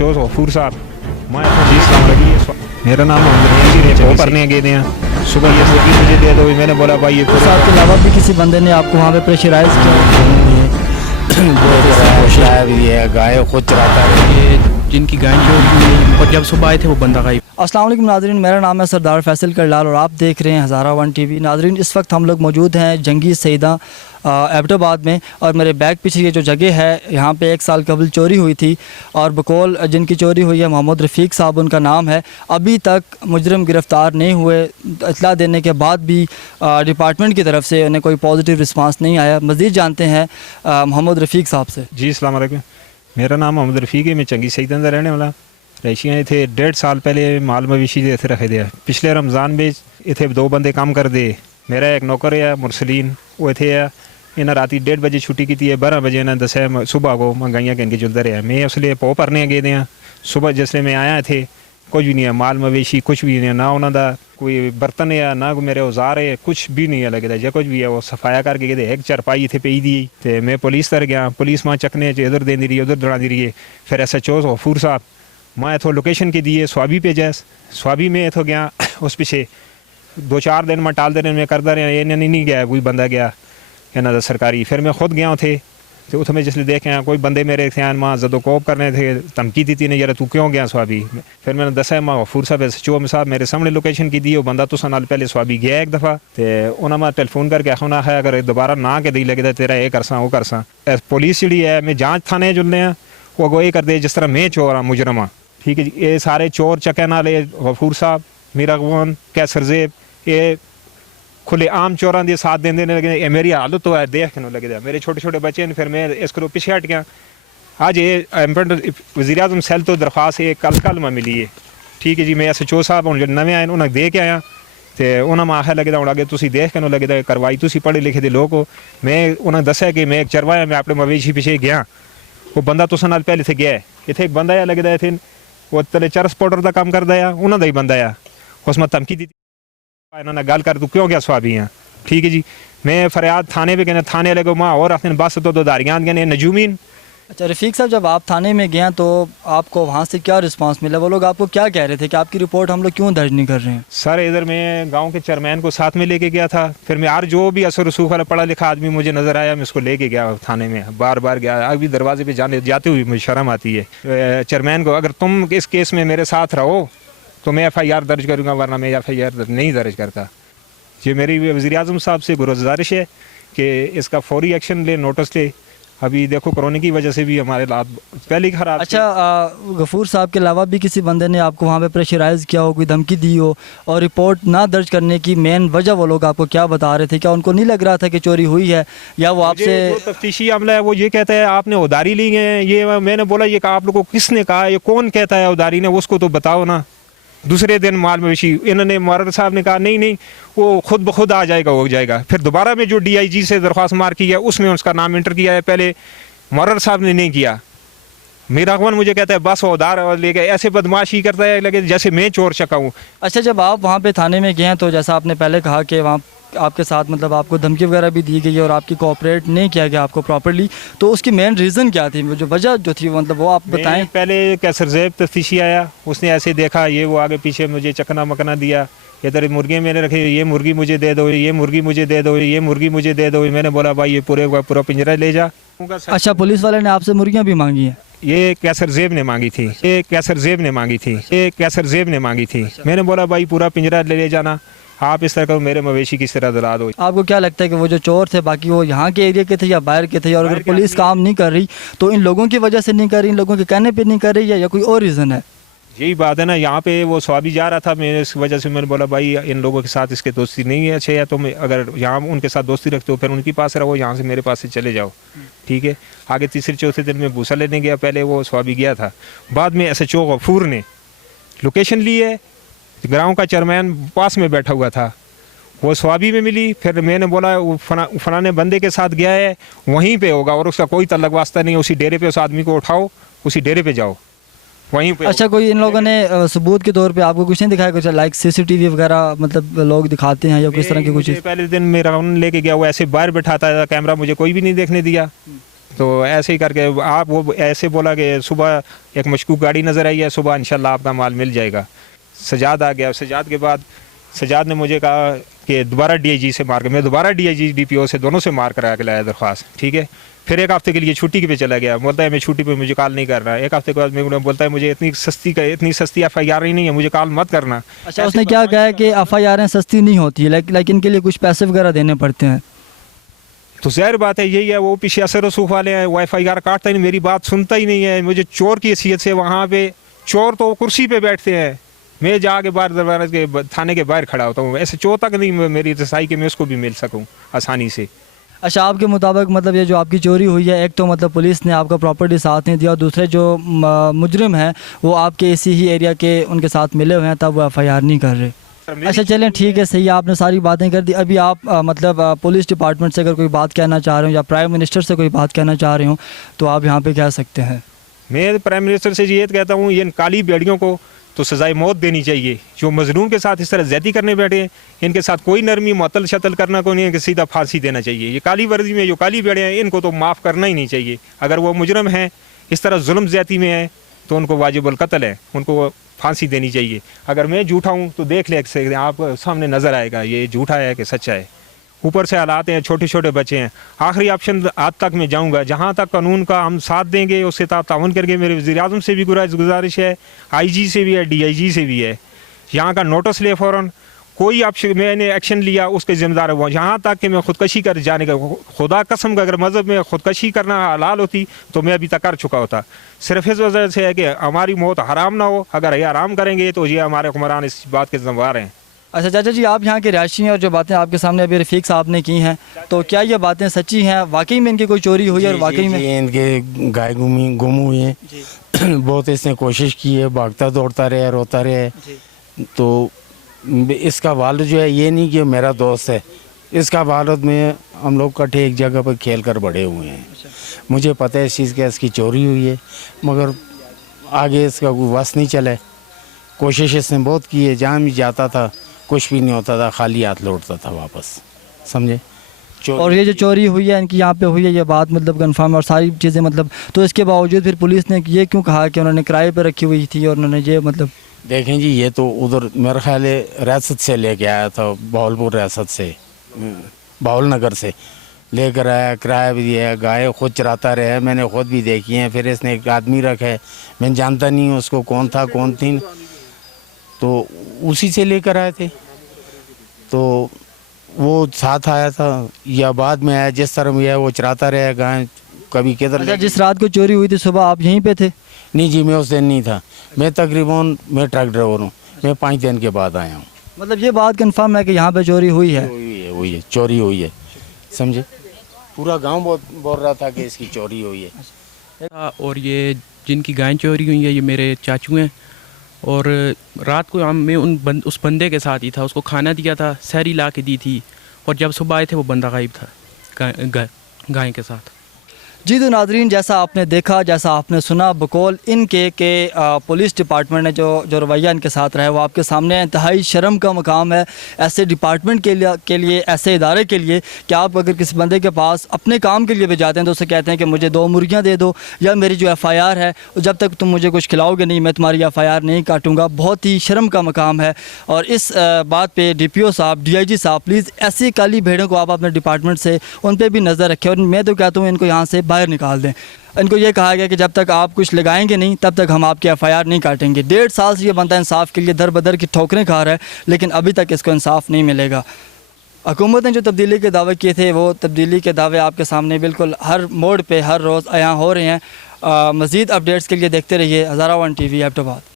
SHO Ghafoor साहब मैं जी सलाम लगी मेरा नाम मोहम्मद वो पढ़ने गए थे सुबह ये भी मुझे दे दो मैंने बोला भाई ये उस के अलावा भी किसी बंदे ने आपको वहाँ पे प्रेशराइज किया? ये गाय खुद चराता है, ये जिनकी गाय जो और जब सुबह आए थे वो बंदा गायब। अस्सलाम वालेकुम नाजरीन, मेरा नाम है सरदार फैसल करलाल और आप देख रहे हैं हज़ारा वन टीवी। नाजरीन, इस वक्त हम लोग मौजूद हैं जंगी सईदा एबटाबाद में और मेरे बैक पीछे ये जो जगह है यहाँ पे 1 साल कबल चोरी हुई थी और बकौल जिनकी चोरी हुई है मोहम्मद रफ़ीक साहब उनका नाम है। अभी तक मुजरिम गिरफ़्तार नहीं हुए। इत्तला देने के बाद भी डिपार्टमेंट की तरफ से उन्हें कोई पॉजिटिव रिस्पांस नहीं आया। मज़ीद जानते हैं मोहम्मद रफ़ीक साहब से। जी अस्सलाम वालेकुम, मेरा नाम मोहम्मद रफ़ीक है, मैं जंगी सईदा का रहने वाला। रशिया थे 1.5 साल पहले माल मवेशी इतने रखे दिया। पिछले रमज़ान में इतने 2 बंदे काम कर दे। मेरा एक नौकर है मुरसलीन वो इतने है इन्हें रात 1:30 बजे छुट्टी की है 12 बजे इन्हें दसा सुबह को मैं गईया कह के जुलते रहा। मैं उसलिए पो भरने गए थे सुबह जिसले मैं आया थे कुछ भी नहीं है, माल मवेशी कुछ भी नहीं है, ना उन्होंने कोई बर्तन है ना कोई मेरे औजार है, कुछ भी नहीं है लगता जो कुछ भी है वो सफाया करके गए। एक चरपाई इतने पे दी तो मैं पुलिस तर गया, पुलिस वहाँ चकने इधर दे रही है उधर दौड़ा दी रही है। फिर SHO गफूर साहब मैं इतो लोकेशन की दी है स्वाबी पे जैस स्वाबी में इतो गया उस पीछे 2-4 दिन मैं टाल देने में करता रहा ये नहीं गया कोई बंदा गया इन्हों का सरकारी। फिर मैं खुद गया थे तो उत में जिसले देखे कोई बंदे मेरे ध्यान माँ जदोकोब करने थे धमकी दी थी ने यार तू क्यों गया स्वाबी। फिर मैंने दसा माँ गफूर साहब SHO साहब मेरे सामने लोकेशन की दी वो बंदा तुसा नाल पहले स्वाबी गया एक दफ़ा तो उन्होंने टेलीफोन करके आखना है अगर दोबारा ना के दी लगे तेरा ये करसा वो करसा। पुलिस जी है मैं जाँच थाने जुलने हैं वो अगो ये करते जिस तरह मैं चोर हाँ मुजरम हाँ। ठीक है जी, ये सारे चोर चक्के नाले गफूर साहब मीरा गवन कैसर जेब ये खुले आम चोरां के साथ देंदे ने लगे। मेरी हालत तो है देख के लगे मेरे छोटे छोटे बच्चे ने। फिर मैं इसको पीछे हट गया। आज ये वज़ीर आज़म सेल तो दरख्वास्त ये कल में मिली है। ठीक है जी, मैं SHO साहब हूँ जो नवे आए उन्हें दे के आया तो उन्होंने आखिर लगे हूँ अगे तुम देख के लगे करवाई तुम पढ़े लिखे दे लोग हो। मैं उन्हें दसा कि मैं एक चरवाया मैं अपने मवेशी पीछे गया वो बंदा तुसा नाल पहले थे गया इतने एक बंदा लगता इतने वो तले चरस पाउडर का काम करता है उन्होंने ही बंदा है उसमें धमकी दी इन्होंने गल कर तू क्यों गया स्वाबी हाँ। ठीक है जी, मैं फरियाद थाने पे कहना थाने लगे माँ और अपने बस तो दारियाँ गए नजूमीन। अच्छा रफ़ीक साहब, जब आप थाने में गए तो आपको वहाँ से क्या रिस्पांस मिला? वो लोग आपको क्या कह रहे थे कि आपकी रिपोर्ट हम लोग क्यों दर्ज नहीं कर रहे हैं? सर इधर मैं गांव के चेयरमैन को साथ में लेके गया था। फिर मैं यार जो भी असर रसूख वाला पढ़ा लिखा आदमी मुझे नज़र आया मैं उसको लेके गया थाने में बार बार गया। अभी दरवाजे पे जाते हुए मुझे शर्म आती है चेयरमैन को अगर तुम इस केस में मेरे साथ रहो तो मैं FIR दर्ज करूँगा वरना मैं FIR नहीं दर्ज करता। ये मेरी वज़ीर आज़म साहब से गुजारिश है कि इसका फौरी एक्शन ले नोटिस ले। अभी देखो कोरोना की वजह से भी हमारे हालात पहले ही ख़राब। अच्छा गफूर साहब के अलावा भी किसी बंदे ने आपको वहाँ पे प्रेशराइज़ किया हो, कोई धमकी दी हो और रिपोर्ट ना दर्ज करने की मेन वजह वो लोग आपको क्या बता रहे थे? क्या उनको नहीं लग रहा था कि चोरी हुई है या वो आपसे तफ्तीशी अमला है वो ये कहता है आपने उधारी ली है? ये मैंने बोला ये आप लोगों को किसने कहा, ये कौन कहता है उधारी ने, उसको तो बताओ ना। दूसरे दिन माल मवेशी इन्होंने मुअर्रिर साहब ने कहा नहीं वो खुद ब खुद आ जाएगा हो जाएगा। फिर दोबारा में जो DIG से दरख्वास्त मार की है उसमें उसका नाम इंटर किया है, पहले मुअर्रिर साहब ने नहीं किया। मेरा अखबार मुझे कहता है बस उधार लेके ऐसे बदमाशी करता है लगे जैसे मैं चोर चका हूँ। अच्छा, जब आप वहाँ पे थाने में गए हैं तो जैसा आपने पहले कहा कि वहाँ आपके साथ मतलब आपको धमकी वगैरह भी दी गई और आपकी कोऑपरेट नहीं किया गया आपको प्रॉपर्ली, तो उसकी मेन रीज़न क्या थी, जो वजह जो थी मतलब वो आप बताएं। पहले कैसर जेब तफ्तीशी आया उसने ऐसे देखा ये वो आगे पीछे मुझे चकना मकना दिया इधर मुर्गियाँ मैंने रखे ये मुर्गी मुझे दे दो ये मुर्गी मुझे दे दो ये मुर्गी मुझे दे दो। मैंने बोला भाई ये पूरा पिंजरा ले जा। अच्छा, पुलिस वाले ने आपसे मुर्गियाँ भी मांगी हैं? ये कैसर जेब ने मांगी थी, ये कैसर जेब ने मांगी थी, ये कैसर जेब ने मांगी थी। मैंने बोला भाई पूरा पिंजरा ले जाना, आप इस तरह करो मेरे मवेशी किस तरह दला दो। आपको क्या लगता है कि वो जो चोर थे बाकी वो यहाँ के एरिया के थे या बाहर के थे? और अगर पुलिस काम नहीं कर रही तो इन लोगों की वजह से नहीं कर रही, इन लोगों के कहने पे नहीं कर रही है या कोई और रीज़न है? यही बात है ना, यहाँ पे वो स्वाबी जा रहा था मैं इस वजह से मैंने बोला भाई इन लोगों के साथ इसके दोस्ती नहीं है अच्छे, या तो मैं अगर यहाँ उनके साथ दोस्ती रखते हो फिर उनके पास रहो, यहाँ से मेरे पास से चले जाओ। ठीक है, आगे तीसरे चौथे दिन में भूसा लेने गया, पहले वो स्वाबी गया था, बाद में SHO गफूर ने लोकेशन ली है, गाँव का चेयरमैन पास में बैठा हुआ था, वो स्वाबी में मिली। फिर मैंने बोला फलाने बंदे के साथ गया है वहीं पे होगा और उसका कोई तल्लक वास्ता नहीं है, उसी डेरे पे उस आदमी को उठाओ उसी डेरे पे जाओ वहीं पे। अच्छा, कोई इन लोगों ने सबूत के तौर पे आपको कुछ नहीं दिखाया, कुछ लाइक CCTV वगैरह मतलब लोग दिखाते हैं या किस तरह की कुछ? पहले दिन मेरा लेके गया वो ऐसे बाहर बैठाता था कैमरा, मुझे कोई भी नहीं देखने दिया। तो ऐसे ही करके आप वो ऐसे बोला कि सुबह एक मशकूक गाड़ी नज़र आई है, सुबह इंशाल्लाह आपका माल मिल जाएगा। सजाद आ गया, सजाद के बाद सजाद ने मुझे कहा कि दोबारा डीआईजी से मार कर, मैं दोबारा डीआईजी डीपीओ से दोनों से मार कर आ के लाया दरख्वास्त, ठीक है। फिर एक हफ्ते के लिए छुट्टी पे चला गया, बोलता है मैं छुट्टी पे मुझे कॉल नहीं कर रहा। एक हफ्ते के बाद मैं बोलता है मुझे इतनी सस्ती FIR ही नहीं है, मुझे कॉल मत करना। अच्छा, उसने क्या कहा है कि FIR सस्ती नहीं होती है, लेकिन इनके लिए कुछ पैसे वगैरह देने पड़ते हैं। तो ज़ाहिर बात है यही है, वो पीछे असर रसूख वाले हैं, वो FIR काटता ही नहीं, मेरी बात सुनता ही नहीं है। मुझे चोर की हैसियत से वहाँ पे चोर तो कुर्सी पे बैठते हैं, मैं जाके बाहर दरबार के थाने के बाहर खड़ा होता हूँ। ऐसे चोर तक नहीं मेरी रसाई कि मैं उसको भी मिल सकूँ आसानी से। अच्छा, आपके मुताबिक मतलब ये जो आपकी चोरी हुई है, एक तो मतलब पुलिस ने आपका प्रॉपर्टी साथ नहीं दिया और दूसरे जो मुजरिम हैं वो आपके इसी ही एरिया के उनके साथ मिले हुए हैं, तब वो FIR नहीं कर रहे। अच्छा चलें, ठीक है, सही है, आपने सारी बातें कर दी। अभी आप मतलब पुलिस डिपार्टमेंट से अगर कोई बात कहना चाह रहे हो या प्राइम मिनिस्टर से कोई बात कहना चाह रहे हो तो आप यहाँ पे कह सकते हैं। मैं प्राइम मिनिस्टर से ये कहता हूँ, इन काली बेड़ियों को तो सजाए मौत देनी चाहिए। जो मजलूम के साथ इस तरह ज़्यादती करने बैठे, इनके साथ कोई नरमी मुअत्तल शतल करना को नहीं है, कि सीधा फांसी देना चाहिए। ये काली वर्दी में जो काली बेड़ियाँ हैं इनको तो माफ़ करना ही नहीं चाहिए। अगर वो मुजरम हैं, इस तरह जुल्म ज़्यादती में है, तो उनको वाजिबुल कत्ल है, उनको फांसी देनी चाहिए। अगर मैं झूठा हूँ तो देख ले, आप सामने नज़र आएगा ये झूठा है कि सच्चा है। ऊपर से हालात हैं, छोटे छोटे बच्चे हैं। आखिरी ऑप्शन आज तक मैं जाऊंगा, जहां तक कानून का हम साथ देंगे उससे ताउन करके। मेरे वज़ीर-ए-आज़म से भी गुजारिश है, IG से भी है, DIG से भी है, यहाँ का नोटिस ले फ़ौरन। कोई ऑप्शन मैंने एक्शन लिया उसके ज़िम्मेदार हुआ। यहाँ तक कि मैं ख़ुदकशी कर जाने का, खुदा कसम का, अगर मज़हब में ख़ुदकशी करना हलाल होती तो मैं अभी तक कर चुका होता। सिर्फ इस वजह से है कि हमारी मौत हराम ना हो। अगर ये हराम करेंगे तो ये हमारे हुक्मरान इस बात के ज़िम्मेदार हैं। अच्छा चाचा जी, आप यहाँ के रिहायशी हैं और जो बातें आपके सामने अभी रफ़ीक साहब ने की हैं, तो क्या ये बातें सच्ची हैं? वाकई में इनकी कोई चोरी हुई है और वाकई में इनके गाय गुम हुई हैं। बहुत इसने कोशिश की है, भागता दौड़ता रहे, रोता रहे। तो इसका वालिद जो है ये नहीं कि मेरा दोस्त है, इसका वालिद में हम लोग इकट्ठे एक जगह पर खेल कर बड़े हुए हैं। मुझे पता है इस चीज़ का, इसकी चोरी हुई है, मगर आगे इसका कोई वस नहीं चला। कोशिश इसने बहुत की है, जहाँ भी जाता था कुछ भी नहीं होता था, खाली हाथ लौटता था वापस, समझे। और ये जो चोरी हुई है इनकी यहाँ पे हुई है, ये बात मतलब कंफर्म और सारी चीज़ें मतलब, तो इसके बावजूद फिर पुलिस ने ये क्यों कहा कि उन्होंने किराए पे रखी हुई थी और उन्होंने ये मतलब। देखें जी, ये तो उधर मेरा ख्याल है रियासत से लेके आया था, बहावलपुर रियासत से, बाहुल नगर से लेकर आया, किराया भी दिया। गाय खुद चराता रहा, मैंने खुद भी देखी हैं। फिर इसने एक आदमी रखा है, मैं जानता नहीं हूँ उसको कौन था कौन थी, तो उसी से लेकर आए थे। तो वो साथ आया था या बाद में आया, जिस तरह भी है वो चराता रहा गाय, कभी किधर। अच्छा, जिस रात को चोरी हुई थी सुबह आप यहीं पे थे? नहीं जी, मैं उस दिन नहीं था। मैं तकरीबन मैं ट्रक ड्राइवर हूँ, मैं 5 दिन के बाद आया हूँ। मतलब ये बात कंफर्म है कि यहाँ पे चोरी हुई है? हुई है, चोरी हुई है, समझे। पूरा गांव बोल रहा था कि इसकी चोरी हुई है। और ये जिनकी गायें चोरी हुई है ये मेरे चाचू हैं। और रात को मैं उस बंदे के साथ ही था, उसको खाना दिया था, सहरी ला के दी थी, और जब सुबह आए थे वो बंदा गायब था गाय के साथ। जी तो नाजरीन, जैसा आपने देखा, जैसा आपने सुना, बकौल इनके के पुलिस डिपार्टमेंट ने जो रवैया इनके साथ रहा है वो आपके सामने इंतहाई शर्म का मकाम है ऐसे डिपार्टमेंट के लिए ऐसे इदारे के लिए कि आप अगर किसी बंदे के पास अपने काम के लिए भी जाते हैं तो उसे कहते हैं कि मुझे 2 मुर्गियां दे दो या मेरी जो FIR है जब तक तुम मुझे कुछ खिलाओगे नहीं मैं तुम्हारी FIR नहीं काटूँगा। बहुत ही शर्म का मकाम है। और इस बात पर DPO साहब, DIG साहब, प्लीज़ ऐसी काली भेड़ों को आप अपने डिपार्टमेंट से उन पर भी नज़र रखें। और मैं तो कहता हूँ इनको यहाँ से बाहर निकाल दें। इनको ये कहा गया कि जब तक आप कुछ लगाएंगे नहीं तब तक हम आपकी FIR नहीं काटेंगे। 1.5 साल से ये बंदा इंसाफ के लिए दर बदर की ठोकरें खा रहा है, लेकिन अभी तक इसको इंसाफ नहीं मिलेगा। हुकूमत ने जो तब्दीली के दावे किए थे वो तब्दीली के दावे आपके सामने बिल्कुल हर मोड़ पे हर रोज़ आया हो रहे हैं। मज़ीद अपडेट्स के लिए देखते रहिए हज़ारा 1 TV एबटाबाद।